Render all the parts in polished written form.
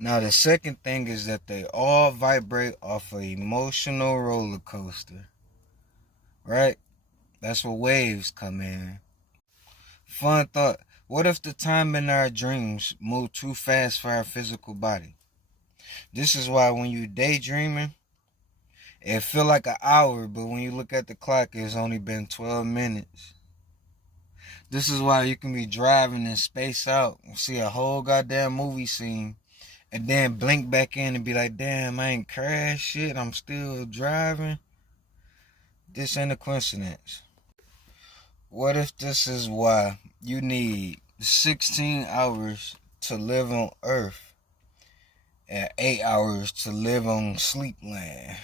Now, the second thing is that they all vibrate off an emotional roller coaster, right? That's where waves come in. Fun thought. What if the time in our dreams moved too fast for our physical body? This is why when you daydreaming, it feel like an hour, but when you look at the clock, it's only been 12 minutes. This is why you can be driving and space out and see a whole goddamn movie scene and then blink back in and be like, damn, I ain't crashed shit, I'm still driving. This ain't a coincidence. What if this is why you need 16 hours to live on Earth and 8 hours to live on sleep land?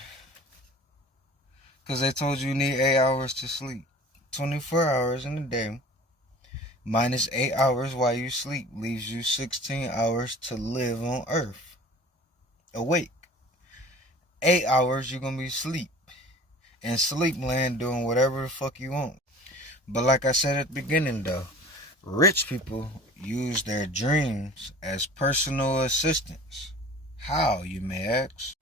Because they told you need 8 hours to sleep. 24 hours in a day minus 8 hours while you sleep leaves you 16 hours to live on Earth. Awake. 8 hours you're going to be asleep. In sleep land doing whatever the fuck you want. But like I said at the beginning though, rich people use their dreams as personal assistants. How, you may ask?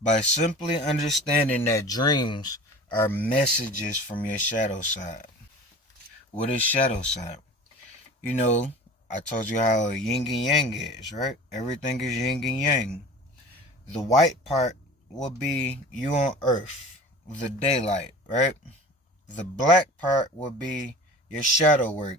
By simply understanding that dreams are messages from your shadow side. What is shadow side? You know, I told you how yin and yang is, right? Everything is yin and yang. The white part will be you on Earth, the daylight, right? The black part will be your shadow work,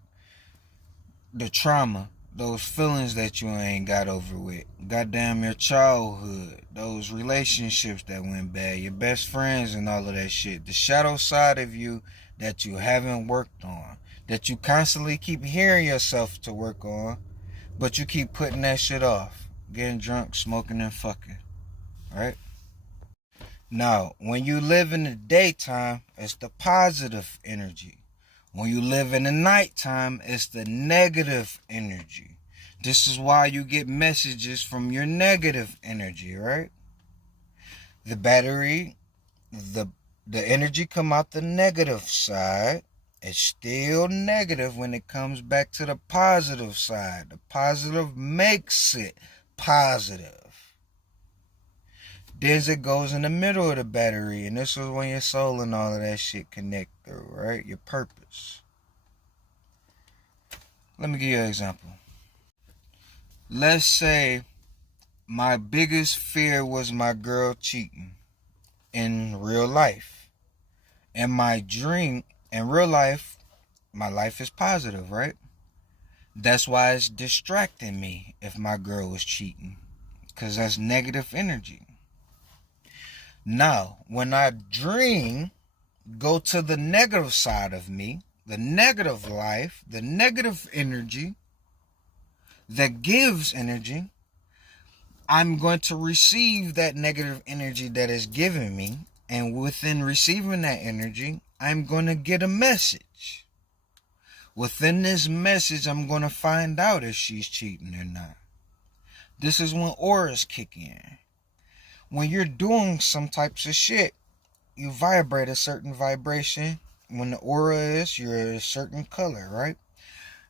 the trauma, those feelings that you ain't got over with. Goddamn your childhood, those relationships that went bad, your best friends and all of that shit. The shadow side of you that you haven't worked on, that you constantly keep hearing yourself to work on, but you keep putting that shit off. Getting drunk, smoking and fucking, right? Now, when you live in the daytime, it's the positive energy. When you live in the nighttime, it's the negative energy. This is why you get messages from your negative energy, right? The battery, the energy come out the negative side. It's still negative when it comes back to the positive side. The positive makes it positive. Then it goes in the middle of the battery, and this is when your soul and all of that shit connect through, right? Your purpose. Let me give you an example. Let's say my biggest fear was my girl cheating in real life. And my dream, in real life, my life is positive, right? That's why it's distracting me if my girl was cheating, because that's negative energy. Now, when I dream, go to the negative side of me, the negative life, the negative energy that gives energy, I'm going to receive that negative energy that is given me. And within receiving that energy, I'm going to get a message. Within this message, I'm going to find out if she's cheating or not. This is when auras kick in. When you're doing some types of shit, you vibrate a certain vibration. When the aura is, you're a certain color, right?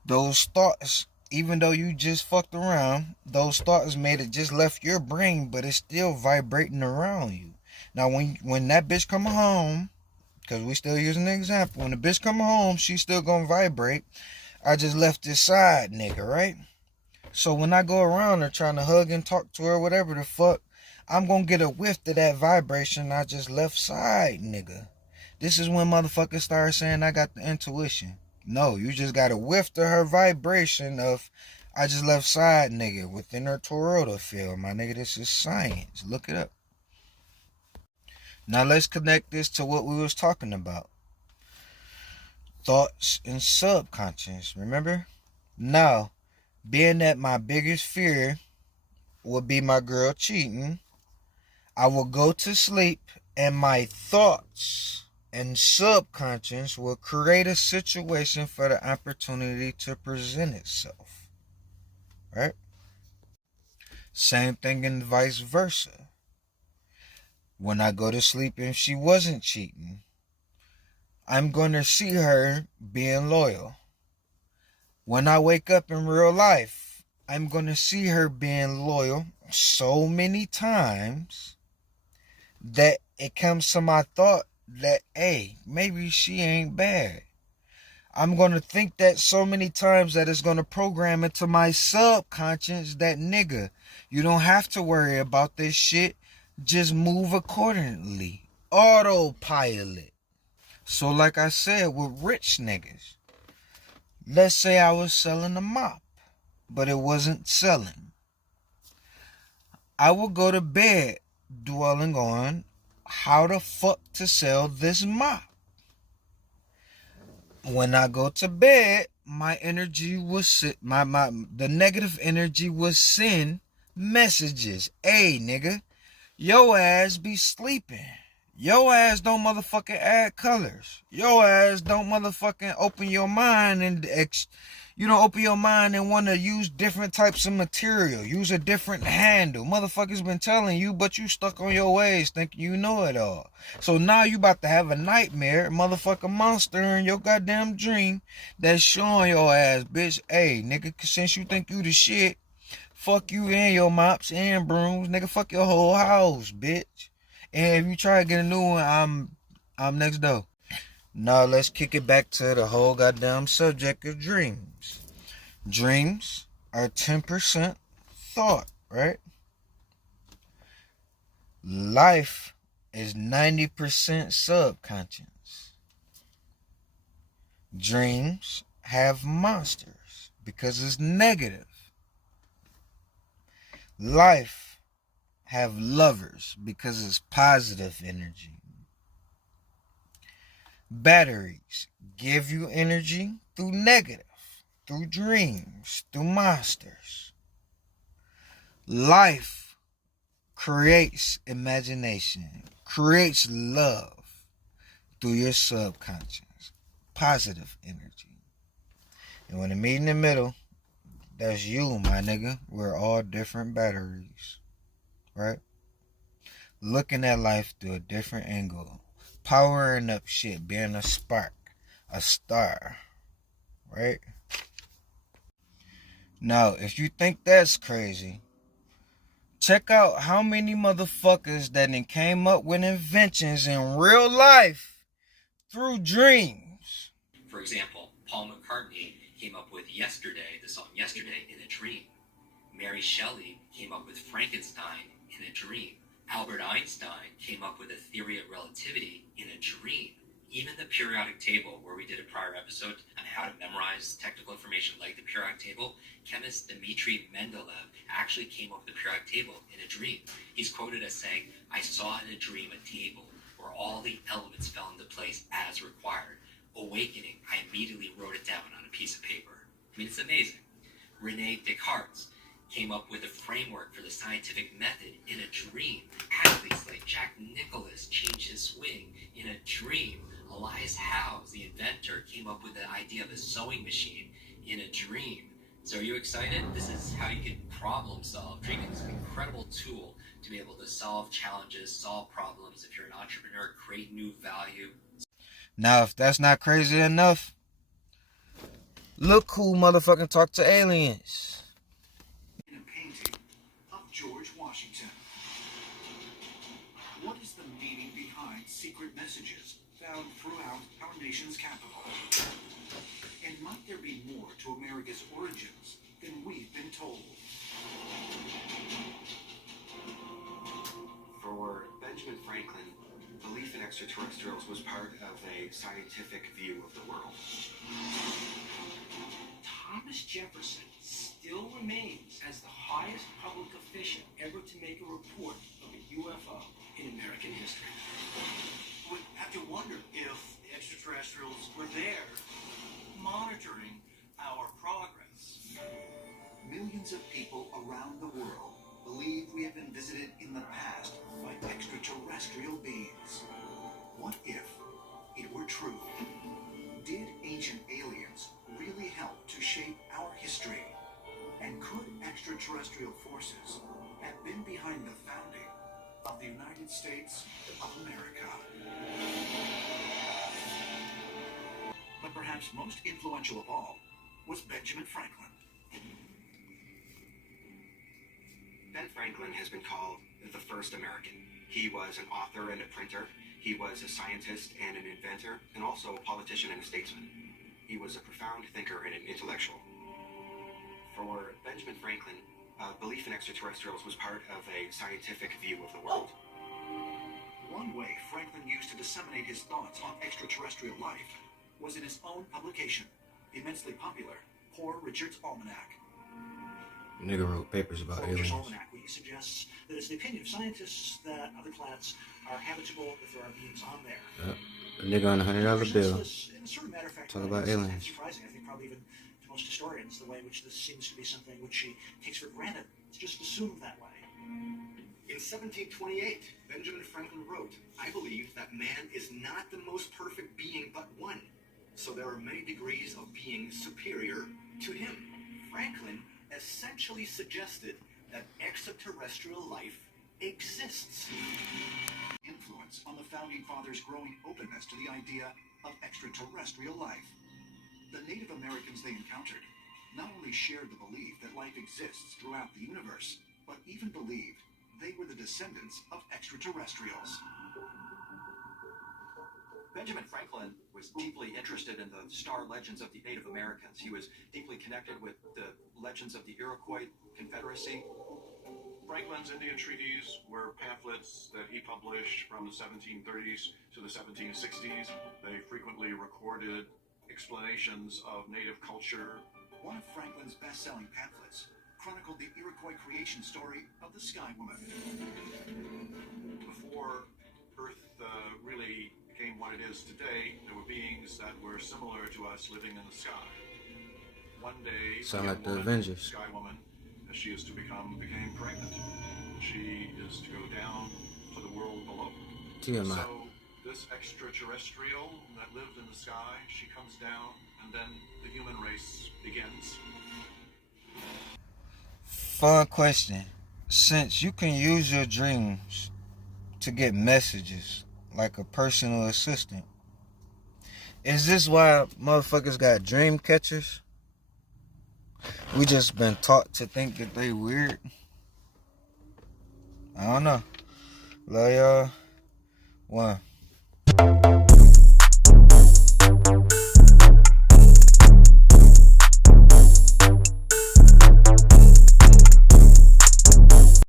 Those thoughts, even though you just fucked around, those thoughts made it just left your brain, but it's still vibrating around you. Now, when that bitch come home, because we still using the example, when the bitch come home, she's still gonna vibrate. I just left this side nigga, right? So when I go around her trying to hug and talk to her, whatever the fuck, I'm gonna get a whiff of that vibration I just left side nigga. This is when motherfuckers start saying I got the intuition. No, you just got a whiff to her vibration of I just left side nigga within her toroidal field. My nigga, this is science. Look it up. Now let's connect this to what we was talking about. Thoughts and subconscious, remember? Now, being that my biggest fear would be my girl cheating, I will go to sleep and my thoughts and subconscious will create a situation for the opportunity to present itself. Right? Same thing and vice versa. When I go to sleep and she wasn't cheating, I'm going to see her being loyal. When I wake up in real life I'm going to see her being loyal so many times that it comes to my thought that, hey, maybe she ain't bad. I'm going to think that so many times that it's going to program into my subconscious that, nigga, you don't have to worry about this shit. Just move accordingly. Autopilot. So like I said, with rich niggas, let's say I was selling a mop, but it wasn't selling. I would go to bed dwelling on how the fuck to sell this mop. When I go to bed, my energy was the negative energy was send messages. Hey nigga, yo ass be sleeping. Yo ass don't motherfucking add colors. Yo ass don't motherfucking open your mind and open your mind and want to use different types of material. Use a different handle. Motherfuckers been telling you, but you stuck on your ways thinking you know it all. So now you about to have a nightmare, motherfucking monster in your goddamn dream that's showing your ass, bitch, hey, nigga, since you think you the shit, fuck you and your mops and brooms, nigga, fuck your whole house, bitch. And if you try to get a new one, I'm next door. Now let's kick it back to the whole goddamn subject of dreams. Dreams are 10% thought, right? Life is 90% subconscious. Dreams have monsters because it's negative. Life have lovers because it's positive energy. Batteries give you energy through negative, through dreams, through monsters. Life creates imagination, creates love through your subconscious, positive energy. And when it meet in the middle, that's you, my nigga. We're all different batteries, right? Looking at life through a different angle. Powering up shit, being a spark, a star, right? Now, if you think that's crazy, check out how many motherfuckers that came up with inventions in real life through dreams. For example, Paul McCartney came up with the song Yesterday, in a dream. Mary Shelley came up with Frankenstein in a dream. Albert Einstein came up with a theory of relativity in a dream. Even the periodic table, where we did a prior episode on how to memorize technical information like the periodic table, chemist Dmitry Mendeleev actually came up with the periodic table in a dream. He's quoted as saying, "I saw in a dream a table where all the elements fell into place as required. Awakening, I immediately wrote it down on a piece of paper." I mean, it's amazing. Rene Descartes came up with a framework for the scientific method in a dream. Athletes like Jack Nicklaus changed his swing in a dream. Elias Howe, the inventor, came up with the idea of a sewing machine in a dream. So are you excited? This is how you can problem solve. Dreaming is an incredible tool to be able to solve challenges, solve problems. If you're an entrepreneur, create new value. Now, if that's not crazy enough, look who motherfucking talked to aliens. In a painting of George Washington. What is the meaning behind secret messages found throughout our nation's capital? And might there be more to America's origins than we've been told? For Benjamin Franklin, belief in extraterrestrials was part of a scientific view of the world. Thomas Jefferson still remains as the highest public official ever to make a report of a UFO in American history. We have to wonder if the extraterrestrials were there, monitoring our progress. Millions of people around the world believe we have been visited in the past by extraterrestrial beings. What if it were true? Did ancient aliens really help to shape our history? And could extraterrestrial forces have been behind the founding of the United States of America? But perhaps most influential of all was Benjamin Franklin. Ben Franklin has been called the first American. He was an author and a printer. He was a scientist and an inventor, and also a politician and a statesman. He was a profound thinker and an intellectual. For Benjamin Franklin, belief in extraterrestrials was part of a scientific view of the world. One way Franklin used to disseminate his thoughts on extraterrestrial life was in his own publication, immensely popular, Poor Richard's Almanac. Nigga wrote papers about Poor Richard's aliens. Almanac, where he suggests that it's the opinion of scientists that other planets are habitable if there are beings on there. Yep. A nigga on $100 bill. In a sort of matter of fact, Talk about aliens. Surprising, I think, probably even to most historians, the way in which this seems to be something which she takes for granted. It's just assumed that way. In 1728, Benjamin Franklin wrote, "I believe that man is not the most perfect being but one, so there are many degrees of being superior to him." Franklin essentially suggested that extraterrestrial life exists. Influence on the Founding Fathers' growing openness to the idea of extraterrestrial life. The Native Americans they encountered not only shared the belief that life exists throughout the universe, but even believed they were the descendants of extraterrestrials. Benjamin Franklin was deeply interested in the star legends of the Native Americans. He was deeply connected with the legends of the Iroquois Confederacy. Franklin's Indian treaties were pamphlets that he published from the 1730s to the 1760s. They frequently recorded explanations of Native culture. One of Franklin's best-selling pamphlets chronicled the Iroquois creation story of the Sky Woman. Before Earth really became what it is today, there were beings that were similar to us living in the sky. One day, Sound like the woman, Avengers. Sky Woman, as she is to became pregnant. She is to go down to the world below. TMI. So this extraterrestrial that lived in the sky, she comes down, and then the human race begins. Fun question. Since you can use your dreams to get messages like a personal assistant, is this why motherfuckers got dream catchers? We just been taught to think that they weird. I don't know. Love y'all. One.